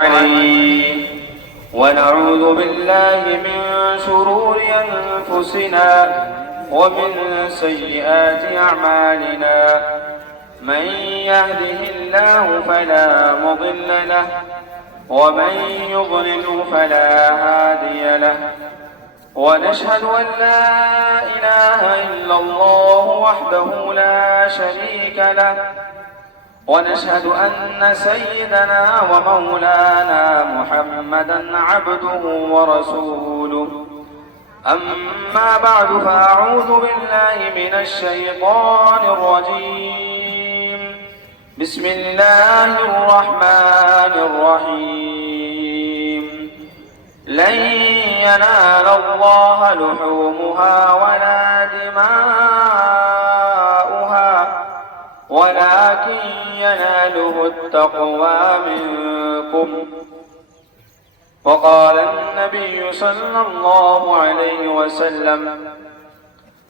عليه ونعوذ بالله من شرور أنفسنا ومن سيئات أعمالنا من يهده الله فلا مضل له ومن يضلل فلا هادي له ونشهد أن لا إله إلا الله وحده لا شريك له ونشهد أن سيدنا ومولانا محمدا عبده ورسوله أما بعد فأعوذ بالله من الشيطان الرجيم بسم الله الرحمن الرحيم لن ينال الله لحومها ولا دماؤها ولكن يناله التقوى منكم. وقال النبي صلى الله عليه وسلم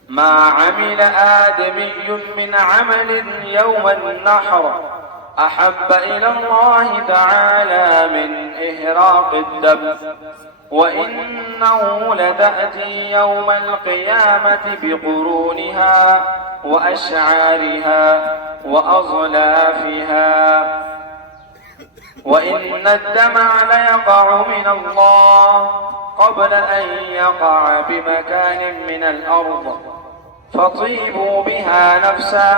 ما عمل آدمي من عمل يوم النحر أحب إلى الله تعالى من إهراق الدم وإنه لتأتي يوم القيامة بقرونها وأشعارها وأظلافها وإن الدمع ليقع من الله قبل أن يقع بمكان من الأرض فطيبوا بها نفسا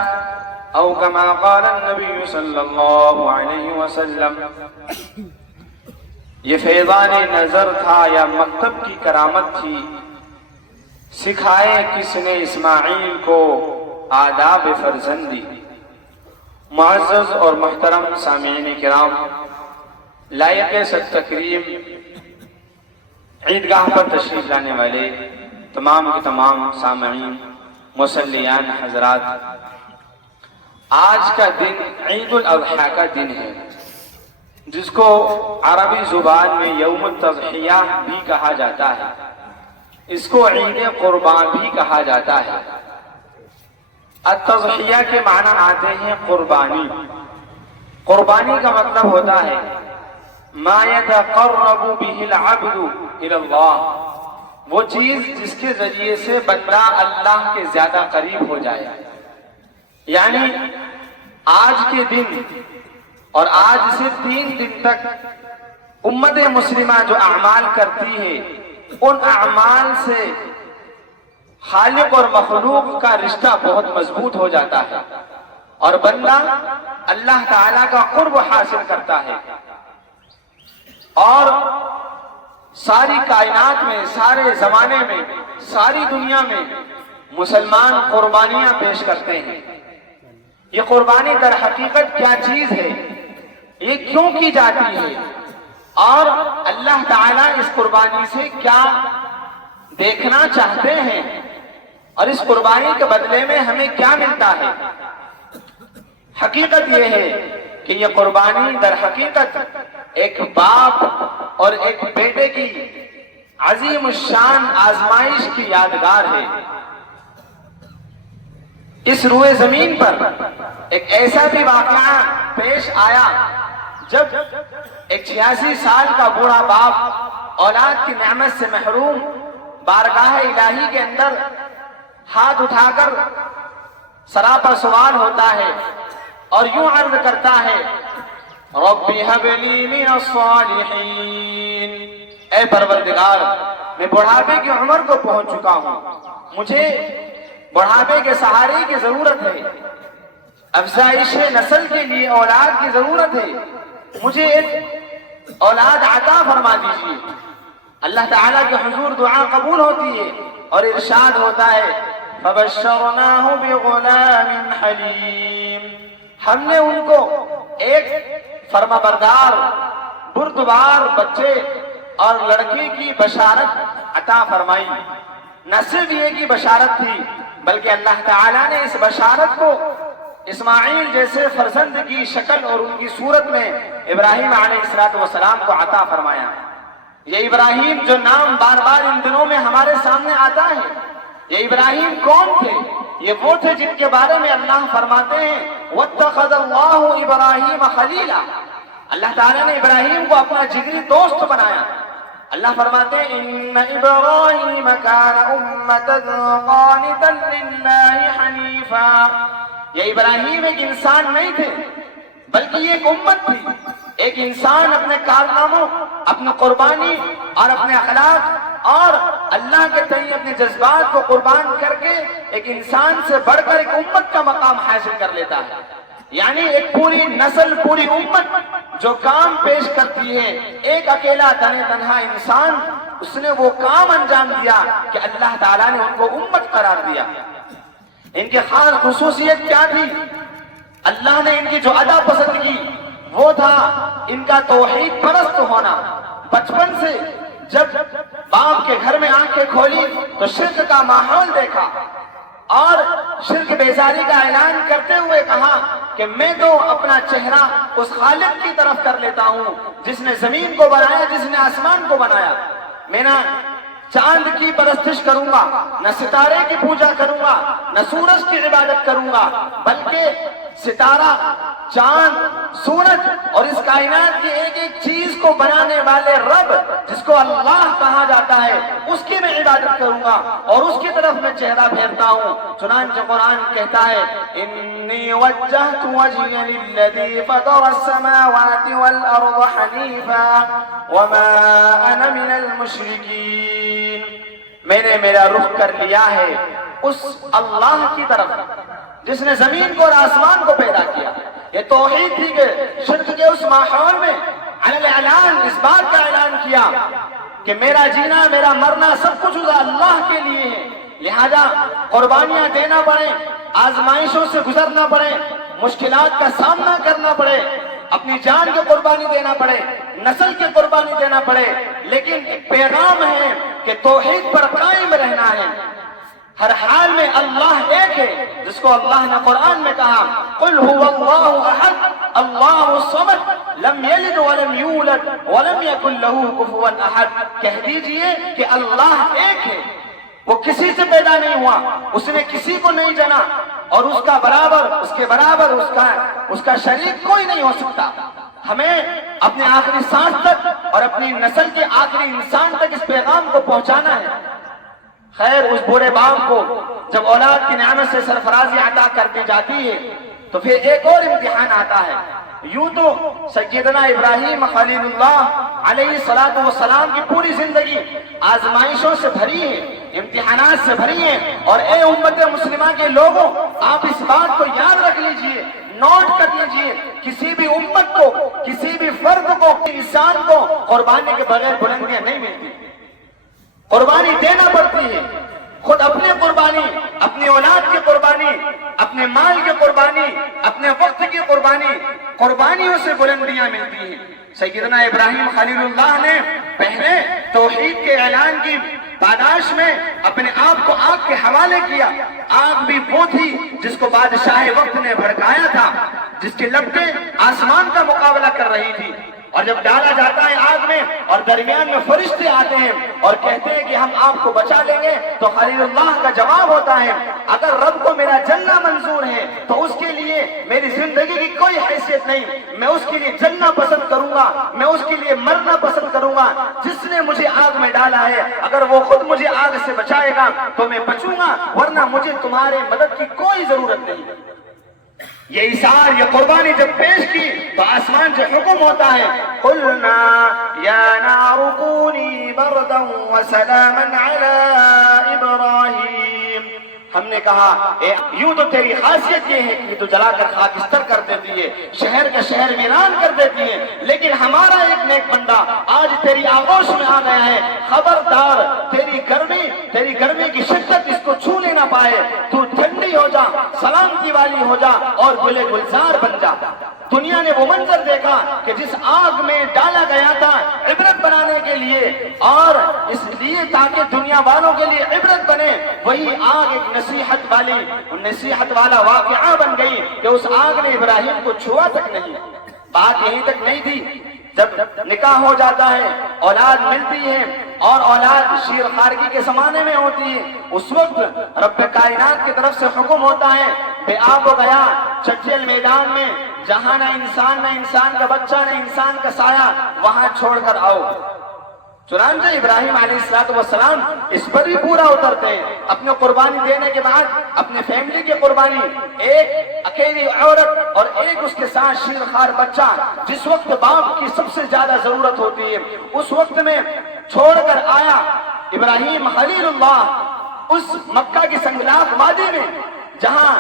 أو كما قال النبي صلى الله عليه وسلم. یہ فیضان نظر تھا یا مکتب کی کرامت تھی، سکھائے کس نے اسماعیل کو آداب فرزندی. معزز اور محترم سامعین کرام، لائق سب تکریم عیدگاہ پر تشریف لانے والے تمام کے تمام سامعین مصلیان حضرات، آج کا دن عید الاضحیٰ کا دن ہے، جس کو عربی زبان میں یوم التضحیہ بھی کہا جاتا ہے، اس کو عید قربان بھی کہا جاتا ہے. التضحیہ کے معنی آتے ہیں قربانی. قربانی کا مطلب ہوتا ہے ما یتقرب به العبد الی اللہ، وہ چیز جس کے ذریعے سے بندہ اللہ کے زیادہ قریب ہو جائے. یعنی آج کے دن اور آج سے 3 دن تک امت مسلمہ جو اعمال کرتی ہے، ان اعمال سے خالق اور مخلوق کا رشتہ بہت مضبوط ہو جاتا ہے اور بندہ اللہ تعالیٰ کا قرب حاصل کرتا ہے. اور ساری کائنات میں، سارے زمانے میں، ساری دنیا میں مسلمان قربانیاں پیش کرتے ہیں. یہ قربانی در حقیقت کیا چیز ہے، یہ کیوں کی جاتی ہے، اور اللہ تعالیٰ اس قربانی سے کیا دیکھنا چاہتے ہیں، اور اس قربانی کے بدلے میں ہمیں کیا ملتا ہے. حقیقت یہ ہے کہ یہ قربانی در حقیقت ایک باپ اور ایک بیٹے کی عظیم الشان آزمائش کی یادگار ہے. اس روئے زمین پر ایک ایسا بھی واقعہ پیش آیا جب ایک 86 سال کا بوڑھا باپ اولاد کی نعمت سے محروم بارگاہ الہی کے اندر ہاتھ اٹھا کر سراپا سوال ہوتا ہے اور یوں عرض کرتا ہے رب ہب لی من الصالحین، اے پروردگار میں بڑھاپے کی عمر کو پہنچ چکا ہوں، مجھے بڑھاپے کے سہارے کی ضرورت ہے، افزائش نسل کے لیے اولاد کی ضرورت ہے، مجھے ایک اولاد عطا فرما دیجیے. اللہ تعالیٰ کے حضور دعا قبول ہوتی ہے اور ارشاد ہوتا ہے فَبَشَّرْنَاهُ بِغُلَامٍ حَلِيمٍ، ہم نے ان کو ایک فرما بردار بردبار بچے اور لڑکی کی بشارت عطا فرمائی. نہ صرف یہ کی بشارت تھی بلکہ اللہ تعالیٰ نے اس بشارت کو اسماعیل جیسے فرزند کی شکل اور ان کی صورت میں ابراہیم علیہ السلام کو عطا فرمایا. یہ ابراہیم جو نام بار بار ان دنوں میں ہمارے سامنے آتا ہے، یہ ابراہیم کون تھے؟ یہ وہ تھے جن کے بارے میں اللہ فرماتے ہیں وَاتَّخَذَ اللَّهُ إِبْرَاهِيمَ خَلِيلًا، اللہ تعالیٰ نے ابراہیم کو اپنا جگری دوست بنایا. اللہ فرماتے ہیں ان ابراہیم کان امۃ قانتا للہ حنیفا. یہ ابراہیم ایک انسان نہیں تھے بلکہ یہ ایک امت تھی. ایک انسان اپنے کارناموں، اپنی قربانی اور اپنے اخلاق اور اللہ کے تئیں اپنے جذبات کو قربان کر کے ایک انسان سے بڑھ کر ایک امت کا مقام حاصل کر لیتا ہے. یعنی ایک پوری نسل، پوری امت جو کام پیش کرتی ہے، ایک اکیلا تنہا انسان اس نے وہ کام انجام دیا کہ اللہ تعالیٰ نے ان کو امت قرار دیا. ان کی خاص خصوصیت کیا تھی؟ اللہ نے ان کی جو ادا پسند کی وہ تھا ان کا توحید پرست ہونا. بچپن سے جب باپ کے گھر میں آنکھیں کھولی تو شرک کا ماحول دیکھا اور شرک بیزاری کا اعلان کرتے ہوئے کہا کہ میں تو اپنا چہرہ اس خالق کی طرف کر لیتا ہوں جس نے زمین کو بنایا، جس نے آسمان کو بنایا. میں نہ چاند کی پرستش کروں گا، نہ ستارے کی پوجا کروں گا، نہ سورج کی عبادت کروں گا، بلکہ ستارہ، چاند، سورج اور اس کائنات کی ایک ایک چیز کو بنانے والے رب جس کو اللہ کہا جاتا ہے اس کی میں عبادت کروں گا اور اس کی طرف میں چہرہ پھیرتا ہوں. چنانچہ قرآن کہتا ہے انی وجہت وجہی للذی فطر السماوات والارض حنیفا وما انا من المشرکین. میں نے میرا رخ کر لیا ہے اس اللہ کی طرف جس نے زمین کو اور آسمان کو پیدا کیا. یہ توحید تھی کہ شرک کے اس ماحول میں علی اعلان اس بات کا اعلان کیا کہ میرا جینا، میرا مرنا سب کچھ اللہ کے لیے ہے. لہذا قربانیاں دینا پڑے، آزمائشوں سے گزرنا پڑے، مشکلات کا سامنا کرنا پڑے، اپنی جان کی قربانی دینا پڑے، نسل کی قربانی دینا پڑے، لیکن ایک پیغام ہے کہ توحید پر قائم رہنا ہے. ہر حال میں اللہ ایک ہے جس کو اللہ نے قرآن میں کہا قل هو اللہ احد اللہ الصمد لم یلد ولم یولد ولم یکن له کفوا احد. کہہ دیجئے کہ اللہ ایک ہے، وہ کسی سے پیدا نہیں ہوا، اس نے کسی کو نہیں جنا اور اس کا برابر، اس کے برابر اس کا شریک کوئی نہیں ہو سکتا. ہمیں اپنے آخری سانس تک اور اپنی نسل کے آخری انسان تک اس پیغام کو پہنچانا ہے. خیر، اس بوڑھے باپ کو جب اولاد کی نعمت سے سرفرازی عطا کر دی جاتی ہے تو پھر ایک اور امتحان آتا ہے. یوں تو سیدنا ابراہیم خلیل اللہ علیہ السلام کی پوری زندگی آزمائشوں سے بھری ہے، امتحانات سے بھری ہے. اور اے امت مسلمہ کے لوگوں، آپ اس بات کو یاد رکھ لیجئے، نوٹ کر لیجئے، کسی بھی امت کو، کسی بھی فرد کو، انسان کو قربانی کے بغیر بلندیاں نہیں ملتی. قربانی دینا پڑتی ہے، خود اپنی قربانی، اپنی اولاد کی قربانی، اپنے مال کی قربانی، اپنے وقت کی قربانی، قربانیوں سے بلندیاں ملتی ہیں. سیدنا ابراہیم خلیل اللہ نے پہلے توحید کے اعلان کی پاداش میں اپنے آپ کو آگ کے حوالے کیا. آگ بھی وہ تھی جس کو بادشاہ وقت نے بھڑکایا تھا، جس کی لپٹیں آسمان کا مقابلہ کر رہی تھی. اور جب ڈالا جاتا ہے آگ میں اور درمیان میں فرشتے آتے ہیں اور کہتے ہیں کہ ہم آپ کو بچا لیں گے، تو خلیل اللہ کا جواب ہوتا ہے اگر رب کو میرا جلنا منظور ہے تو اس کے لیے میری زندگی کی کوئی حیثیت نہیں. میں اس کے لیے جلنا پسند کروں گا، میں اس کے لیے مرنا پسند کروں گا. جس نے مجھے آگ میں ڈالا ہے اگر وہ خود مجھے آگ سے بچائے گا تو میں بچوں گا، ورنہ مجھے تمہارے مدد کی کوئی ضرورت نہیں. یہ اظہار، یہ قربانی جب پیش کی تو آسمان سے حکم ہوتا ہے قلنا یا نار کونی بردا وسلاما علی ابراہیم. ہم نے کہا یوں تو تیری خاصیت یہ ہے کہ تو جلا کر خاکستر کر دیتی ہے، شہر کا شہر ویران کر دیتی ہے، لیکن ہمارا ایک نیک بندہ آج تیری آغوش میں آ گیا ہے. خبردار، تیری گرمی کی شدت اس کو چھو لینا پائے. تو ٹھنڈی ہو جا، سلامتی والی ہو جا اور گلے گلزار بن جا. دنیا نے وہ منظر دیکھا کہ جس آگ میں ڈالا گیا تھا عبرت بنانے کے لیے اور اس لیے تاکہ دنیا والوں کے لیے عبرت بنے، وہی آگ ایک نصیحت والا واقعہ بن گئی کہ اس آگ نے ابراہیم کو چھوا تک نہیں. بات یہیں تک نہیں تھی، جب نکاح ہو جاتا ہے، اولاد ملتی ہے اور اولاد شیر خارگی کے زمانے میں ہوتی ہے، اس وقت رب کائنات کی طرف سے حکم ہوتا ہے بے آب و گیا چٹیل میدان میں جہاں نہ انسان کا بچہ نہ انسان کا سایہ، وہاں چھوڑ کر آؤ۔ چنانچہ ابراہیم علیہ السلام اس پر بھی پورا اترتے ہیں۔ اپنے قربانی دینے کے بعد اپنے فیملی کی قربانی، ایک اکیلی عورت اور ایک اس کے ساتھ شیرخوار بچہ، جس وقت باپ کی سب سے زیادہ ضرورت ہوتی ہے، اس وقت میں چھوڑ کر آیا ابراہیم خلیل اللہ اس مکہ کی سنگلاخ وادی میں، جہاں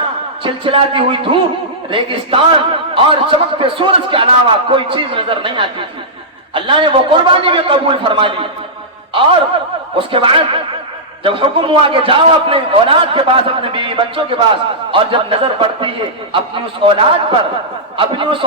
چلچلاتی ہوئی دھوپ، ریگستان اور چمکتے سورج کے علاوہ کوئی چیز نظر نہیں آتی تھی۔ اللہ نے وہ قربانی بھی قبول فرما لی، اور اس کے بعد جب حکم ہوا کہ جاؤ اپنے اولاد کے پاس، اپنے بیوی بچوں کے پاس، اور جب نظر پڑتی ہے اپنی اس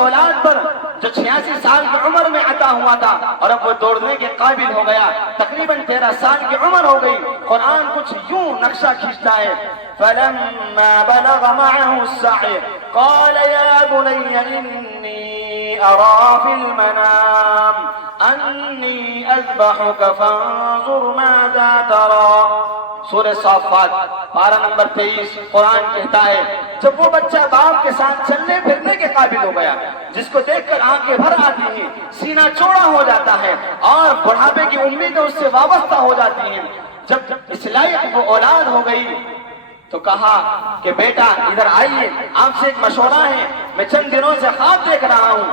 اولاد پر جو 86 سال کی عمر میں عطا ہوا تھا، اور اب وہ دوڑنے کے قابل ہو گیا، تقریباً 13 سال کی عمر ہو گئی۔ قرآن کچھ یوں نقشہ کھینچتا ہے، فَلَمَّا بَلَغَ مَعَهُ السَّعْيَ قَالَ يَا بُنَيَّ إِنِّي أَرَىٰ فِي الْمَنَامِ أَنِّي أَذْبَحُكَ فَانظُرْ مَاذَا تَرَىٰ۔ سورہ صافات پارہ نمبر 23، قرآن کہتا ہے جب وہ بچہ باپ کے ساتھ چلنے پھرنے کے قابل ہو گیا، جس کو دیکھ کر آنکھیں بھر آتی ہیں، سینہ چوڑا ہو جاتا ہے، اور بڑھاپے کی امیدیں اس سے وابستہ ہو جاتی ہیں، جب اس لائق وہ اولاد ہو گئی تو کہا کہ بیٹا ادھر آئیے، آپ سے ایک مشورہ ہے۔ میں چند دنوں سے خواب دیکھ رہا ہوں،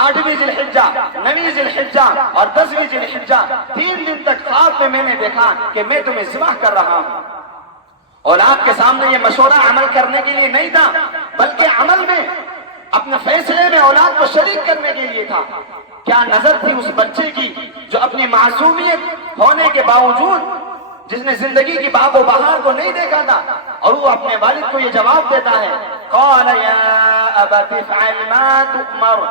8ویں ذی الحجہ، 9ویں ذی الحجہ اور 10ویں ذی الحجہ، 3 دن تک خواب میں نے دیکھا کہ میں تمہیں ذبح کر رہا ہوں۔ اولاد کے سامنے یہ مشورہ عمل کرنے کے لیے نہیں تھا، بلکہ عمل میں اپنے فیصلے میں اولاد کو شریک کرنے کے لیے تھا۔ کیا نظر تھی اس بچے کی جو اپنی معصومیت ہونے کے باوجود، جس نے زندگی کی باب و بہار کو نہیں دیکھا تھا، اور وہ اپنے والد کو یہ جواب دیتا ہے، قال یا ابت افعل ما تؤمر،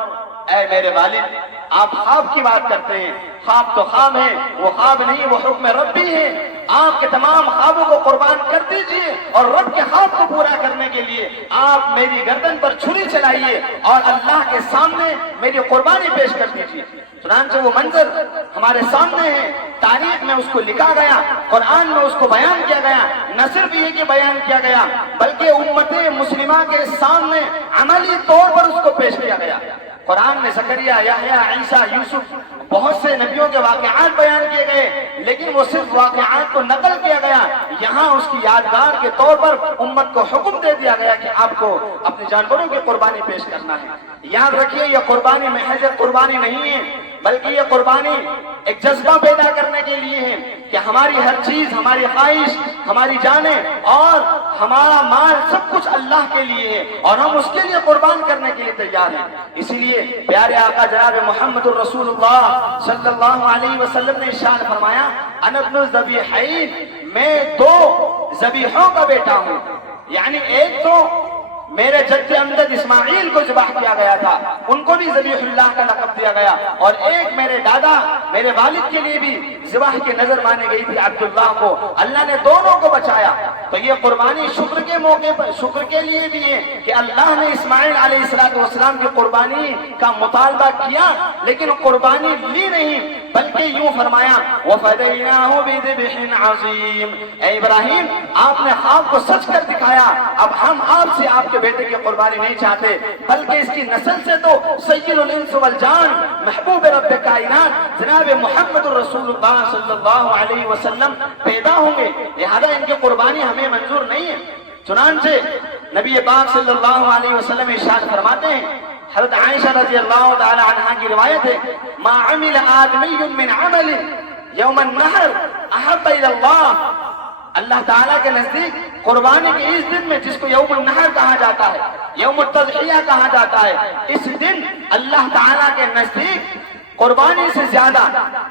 اے میرے والد آپ خواب کی بات کرتے ہیں، خواب تو خواب ہے، وہ خواب نہیں، وہ حکم ربی ہے۔ آپ کے تمام خوابوں کو قربان کر دیجئے، اور رب کے خواب کو پورا کرنے کے لیے آپ میری گردن پر چھری چلائیے اور اللہ کے سامنے میری قربانی پیش کر دیجئے۔ چنانچہ وہ منظر ہمارے سامنے ہے، تاریخ میں اس کو لکھا گیا، قرآن میں اس کو بیان کیا گیا، نہ صرف یہ کہ بیان کیا گیا بلکہ امت مسلمہ کے سامنے عملی طور پر اس کو پیش کیا گیا۔ قرآن میں زکریا، یحییٰ، عیسیٰ، یوسف، بہت سے نبیوں کے واقعات بیان کیے گئے، لیکن وہ صرف واقعات کو نقل کیا گیا، یہاں اس کی یادگار کے طور پر امت کو حکم دے دیا گیا کہ آپ کو اپنے جانوروں کی قربانی پیش کرنا ہے۔ یاد رکھیے یہ قربانی محض قربانی نہیں ہے، بلکہ یہ قربانی ایک جذبہ پیدا کرنے کے لیے ہے کہ ہماری ہر چیز، ہماری خواہش، ہماری جانیں اور ہمارا مال سب کچھ اللہ کے لیے ہے، اور ہم اس کے لیے قربان کرنے کے لیے تیار ہیں۔ اسی لیے پیارے آقا جناب محمد الرسول اللہ صلی اللہ علیہ وسلم نے ارشاد فرمایا، انا ابن الذبیحین، میں 2 ذبیحوں کا بیٹا ہوں، یعنی ایک تو میرے جد امجد اسماعیل کو ذبح کیا گیا تھا، ان کو بھی ذبیح اللہ کا لقب دیا گیا، اور ایک میرے دادا، میرے والد کے لیے بھی ذبح کی نظر مانی گئی تھی عبداللہ کو، اللہ نے دونوں کو بچایا۔ تو یہ قربانی شکر کے موقع پر، شکر کے لیے بھی ہے کہ اللہ نے اسماعیل علیہ السلام کی قربانی کا مطالبہ کیا، لیکن قربانی لی نہیں، بلکہ یوں فرمایا وَفَدَيْنَاهُ بِذِبْحٍ عَظِيمٍ، اے ابراہیم آپ نے خواب کو سچ کر دکھایا، اب ہم آپ سے آپ کے بیٹے کی قربانی نہیں چاہتے، بلکہ اس کی نسل سے تو سید الانس والجان، محبوب رب کائنات جناب محمد الرسول اللہ صلی اللہ علیہ وسلم پیدا ہوں گے، لہذا ان کی قربانی ہمیں منظور نہیں ہے۔ چنانچہ نبی پاک صلی اللہ علیہ وسلم ارشاد فرماتے ہیں، حضرت عائشہ رضی اللہ تعالی عنہا کی روایت ہے، ما عمل آدمی من عمل یوم النحر احب الی اللہ، اللہ تعالیٰ کے نزدیک قربانی کے اس دن میں، جس کو یوم النحر کہا جاتا ہے، یوم التضحیہ کہا جاتا ہے، اس دن اللہ تعالیٰ کے نزدیک قربانی سے زیادہ،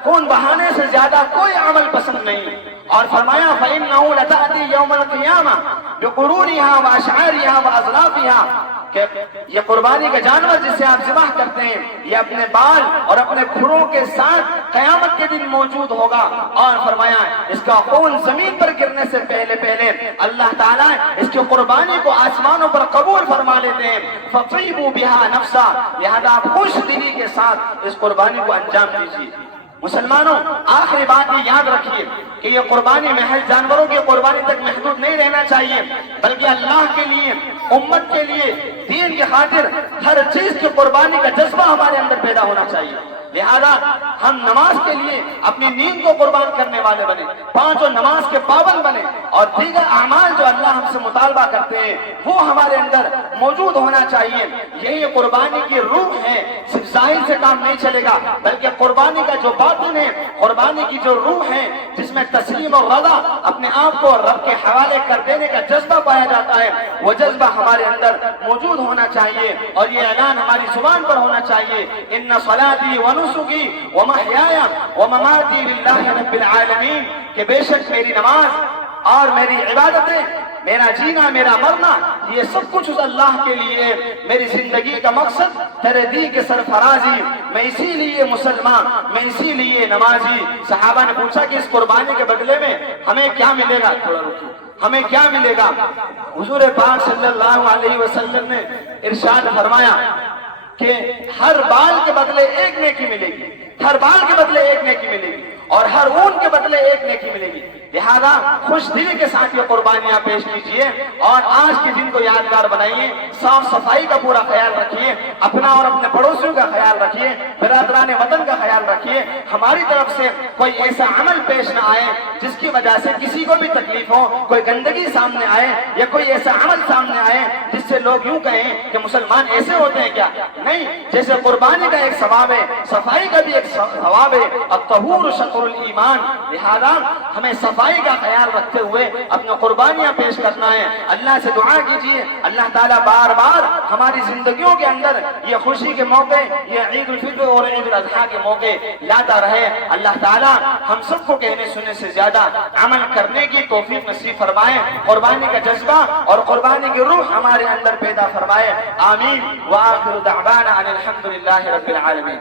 خون بہانے سے زیادہ کوئی عمل پسند نہیں، اور فرمایا فَإِنَّهُ لَتَأْتِي يَوْمَ الْقِيَامَةِ بِقُرُونِهَا وَأَشْعَارِهَا وَأَظْلَافِهَا، کہ یہ قربانی کا جانور جسے آپ ذبح کرتے ہیں، یہ اپنے بال اور اپنے کھروں کے ساتھ قیامت کے دن موجود ہوگا، اور فرمایا اس کا خون زمین پر گرنے سے پہلے پہلے اللہ تعالیٰ اس کی قربانی کو آسمانوں پر قبول فرما لیتے ہیں، فَطِيبُوا بِهَا نَفْسًا، لہذا آپ خوش دلی کے ساتھ اس قربانی کو انجام دیجیے۔ مسلمانوں آخری بات یہ یاد رکھیے کہ یہ قربانی محض جانوروں کی قربانی تک محدود نہیں رہنا چاہیے، بلکہ اللہ کے لیے، امت کے لیے، دین کی خاطر ہر چیز کی قربانی کا جذبہ ہمارے اندر پیدا ہونا چاہیے۔ لہذا ہم نماز کے لیے اپنی نیند کو قربان کرنے والے بنے، پانچوں نماز کے پابند بنے، اور دیگر اعمال جو اللہ ہم سے مطالبہ کرتے ہیں وہ ہمارے اندر موجود ہونا چاہیے۔ یہی قربانی کی روح ہے، صرف ظاہر سے کام نہیں چلے گا، بلکہ قربانی کا جو باطن ہے، قربانی کی جو روح ہے جس میں تسلیم اور رضا، اپنے آپ کو رب کے حوالے کر دینے کا جذبہ پایا جاتا ہے، وہ جذبہ ہمارے اندر موجود ہونا چاہیے، اور یہ اعلان ہماری زبان پر ہونا چاہیے، ان صلاتی ونسکی ومحیایا ومماتی للہ رب العالمین، کہ بے شک میری نماز اور میری عبادتیں، میرا جینا، میرا مرنا، یہ سب کچھ اس اللہ کے لیے، میری زندگی کا مقصد تیرے دین کے سرفرازی، میں اسی لیے مسلمان، میں اسی لیے نمازی۔ صحابہ نے پوچھا کہ اس قربانی کے بدلے میں ہمیں کیا ملے گا؟ تھوڑا رکو، ہمیں کیا ملے گا؟ حضور پاک صلی اللہ علیہ وسلم نے ارشاد فرمایا کہ ہر بال کے بدلے ایک نیکی ملے گی، ہر بال کے بدلے ایک نیکی ملے گی، اور ہر اون کے بدلے ایک نیکی ملے گی۔ لہذا خوش دلی کے ساتھ یہ قربانیاں پیش کیجئے، اور آج کے دن کو یادگار بنائیے، صاف صفائی کا پورا خیال رکھیے، اپنا اور اپنے پڑوسیوں کا خیال رکھیے، برادران وطن کا خیال رکھیے، ہماری طرف سے کوئی ایسا عمل پیش نہ آئے جس کی وجہ سے کسی کو بھی تکلیف ہو، کوئی گندگی سامنے آئے، یا کوئی ایسا عمل سامنے آئے جس سے لوگ یوں کہیں کہ مسلمان ایسے ہوتے ہیں کیا؟ نہیں، جیسے قربانی کا ایک ثواب ہے، صفائی کا بھی ایک ثواب ہے، الطہور شطر الایمان۔ لہذا ہمیں صفائی کا خیال رکھتے ہوئے اپنے قربانیاں پیش کرنا ہے۔ اللہ سے دعا کیجیے اللہ تعالیٰ بار بار ہماری زندگیوں کے اندر یہ خوشی کے موقع، یہ عید الفطر اور عید الاضحیٰ کے موقع لاتا رہے۔ اللہ تعالیٰ ہم سب کو کہنے سننے سے زیادہ عمل کرنے کی توفیق نصیب فرمائے، قربانی کا جذبہ اور قربانی کی روح ہمارے اندر پیدا فرمائے، آمین۔ وآخر دعوانا ان الحمد للہ رب العالمین۔